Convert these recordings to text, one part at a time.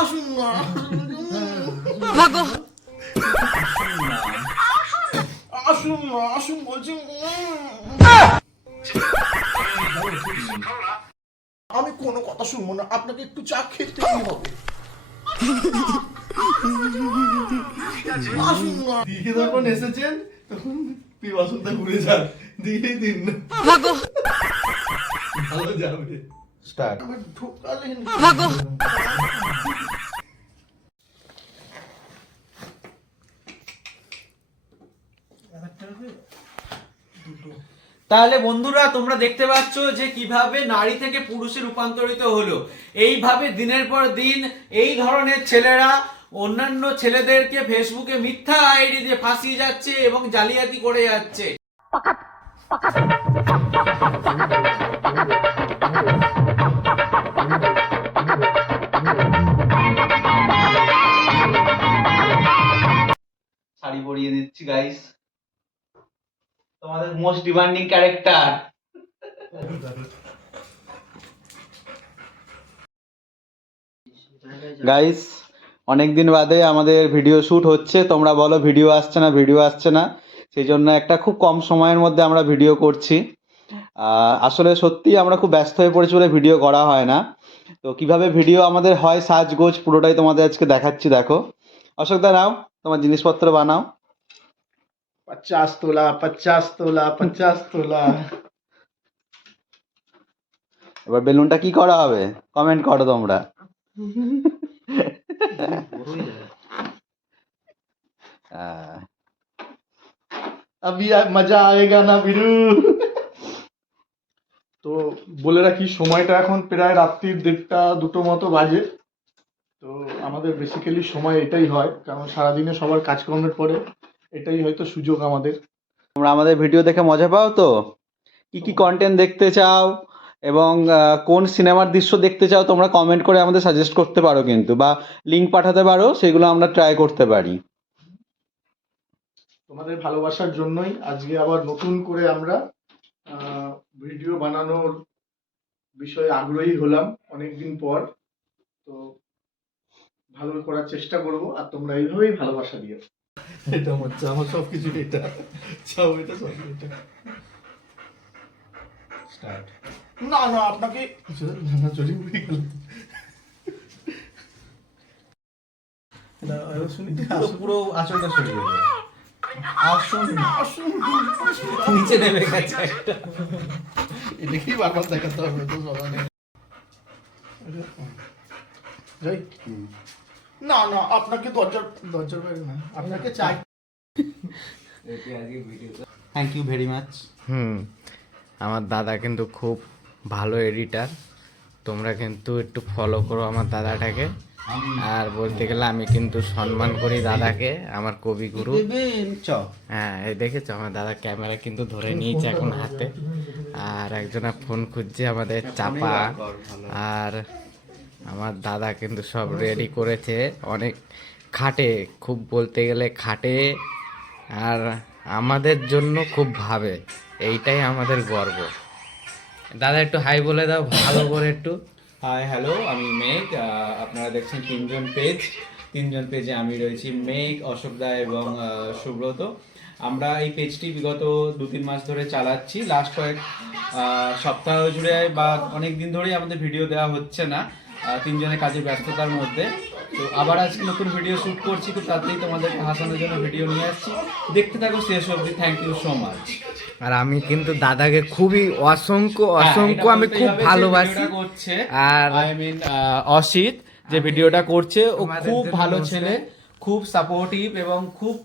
আসুন না, ভাগো। আসুন না, আসুন বলছি। আমি কোনো কথা শুনবো না, আপনাকে একটু চা খেতেই হবে। আসুন না। দিকে যখন এসেছেন তখন পিপাসুটা ঘুরে যান, দিয়েই দিন না, ভাগো ভালো যাবে। স্টার্ট। আবার ঢোকালেন। ভাগো। তাহলে বন্ধুরা তোমরা দেখতে পাচ্ছ যে কিভাবে নারী থেকে পুরুষে রূপান্তরিত হলো। এইভাবে দিনের পর দিন এই ধরনের ছেলেরা অন্যান্য ছেলেদেরকে ফেসবুকে মিথ্যা আইডি দিয়ে ফাঁসিয়ে যাচ্ছে এবং জালিয়াতি করে যাচ্ছে। শাড়ি পরিয়ে দিচ্ছি গাইস, তোমাদের মোস্ট ডিমান্ডিং ক্যারেক্টার। গাইস অনেকদিন বাদে আমাদের ভিডিও শুট হচ্ছে, তোমরা বলো ভিডিও আসছে না ভিডিও আসছে না, সেই জন্য একটা খুব কম সময়ের মধ্যে আমরা ভিডিও করছি। আসলে সত্যি আমরা খুব ব্যস্ত হয়ে পড়েছি বলে ভিডিও করা হয় না। তো কিভাবে ভিডিও আমাদের হয় সাজগোজ পুরোটাই তোমাদের আজকে দেখাচ্ছি। দেখো অশোকদা, নাও তোমার জিনিসপত্র বানাও। 50 তোলা, 50 তোলা, 50 তোলা। এবার বেলুনটা কি করা হবে কমেন্ট করো তোমরা। अभी मजा आएगा ना बिरु। তো বলে রাখি সময়টা এখন প্রায় রাত্রির 1:30-2টো মতো বাজে। তো আমাদের বেসিক্যালি সময় এটাই হয়, কারণ সারাদিনে সবার কাজকর্মের পরে এটাই হয়তো সুযোগ আমাদের। তোমরা আমাদের ভিডিও দেখে মজা পাও তো? কি কি কন্টেন্ট দেখতে চাও এবং কোন সিনেমার দৃশ্য দেখতে চাও তোমরা কমেন্ট করে আমাদের সাজেস্ট করতে পারো কিন্তু, বা লিংক পাঠাতে পারো, সেগুলো আমরা ট্রাই করতে পারি। তোমাদের ভালোবাসার জন্যই আজকে আবার নতুন করে আমরা ভিডিও বানানোর বিষয়ে আগ্রহী হলাম অনেকদিন পর। তো ভালো করার চেষ্টা করব, আর তোমরা এইভাবেই ভালোবাসা দিও। এটা হচ্ছে আমার সবকিছু, এটা সব, এটা সব, এটা স্টার্ট। না না, আপনাকে না চলি উড়ে গেল। পুরো আঁচলটা সরিয়ে দেবে। আসুন আসুন। নিচে নেমে গেছে একটা। এটা কি বারবার দেখাতে হবে তো সবাই। যাই, না না, আপনাকে দরজার বাইরে না, আপনাকে চাই। Thank you very much. আমার দাদা কিন্তু খুব ভালো এডিটার, তোমরা কিন্তু একটু ফলো করো আমার দাদাটাকে। আর বলতে গেলে আমি কিন্তু সম্মান করি দাদাকে, আমার কবিগুরু। হ্যাঁ এই দেখেছো আমার দাদা ক্যামেরা কিন্তু ধরে নিয়েছে এখন হাতে, আর একজনা ফোন খুঁজছে আমাদের চাপা। আর আমার দাদা কিন্তু সব রেডি করেছে, অনেক খাটে, খুব বলতে গেলে খাটে, আর আমাদের জন্য খুব ভাবে, এইটাই আমাদের গর্ব। দাদা একটু হাই বলে দাও ভালো করে একটু। হাই হ্যালো, আমি মেঘ। আপনারা দেখছেন তিনজন পেজে আমি রয়েছি, মেঘ, অশোকদা এবং সুব্রত। আমরা এই পেজটি বিগত 2-3 মাস ধরে চালাচ্ছি। লাস্ট কয়েক সপ্তাহ জুড়ে বা অনেক দিন ধরেই আমাদের ভিডিও দেওয়া হচ্ছে না, তিনজনের কাজে ব্যস্ততার মধ্যে। তো আবার আজকে নতুন ভিডিও শ্যুট করছি, খুব তাড়াতাড়ি তোমাদেরকে হাসানোর জন্য ভিডিও নিয়ে আসছি। দেখতে থাকো শেষ অবধি। Thank you so much. আর আমি কিন্তু দাদাকে খুবই অসংখ্য আমি খুব ভালোবাসি। করছে আর আই মিন অসিত যে ভিডিওটা করছে, ও খুব ভালো ছেলে, খুব সাপোর্টিভ এবং খুব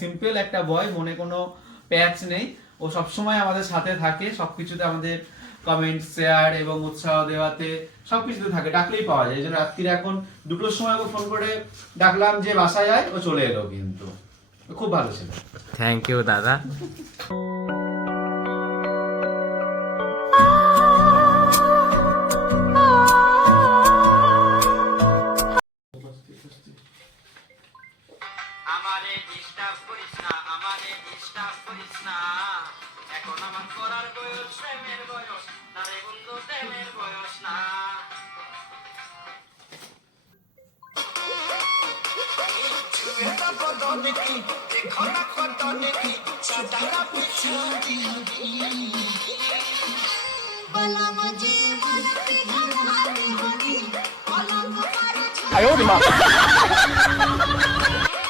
সিম্পল একটা বয়, মনে কোনো প্যাচ নেই। ও সবসময় আমাদের সাথে থাকে, সবকিছুতে আমাদের কমেন্ট, শেয়ার এবং উৎসাহ দেওয়াতে সবকিছুতে থাকে, ডাকলেই পাওয়া যায়। এই জন্য রাত্রিরে এখন 2টোর সময় ওকে ফোন করে ডাকলাম যে বাসায় যায়, ও চলে এলো। কিন্তু খুব ভালো ছেলে। থ্যাংক ইউ দাদা। আমারে ডিস্টার্ব করিস না, এখন আমার করার বয়স, প্রেমের বয়স না রে বন্ধু, প্রেমের বয়স না। নেকি দেখো না কত নেকি চাটারা পিছাতি বলম জীবন কি ঘানি হনি পলঙ্গ পারে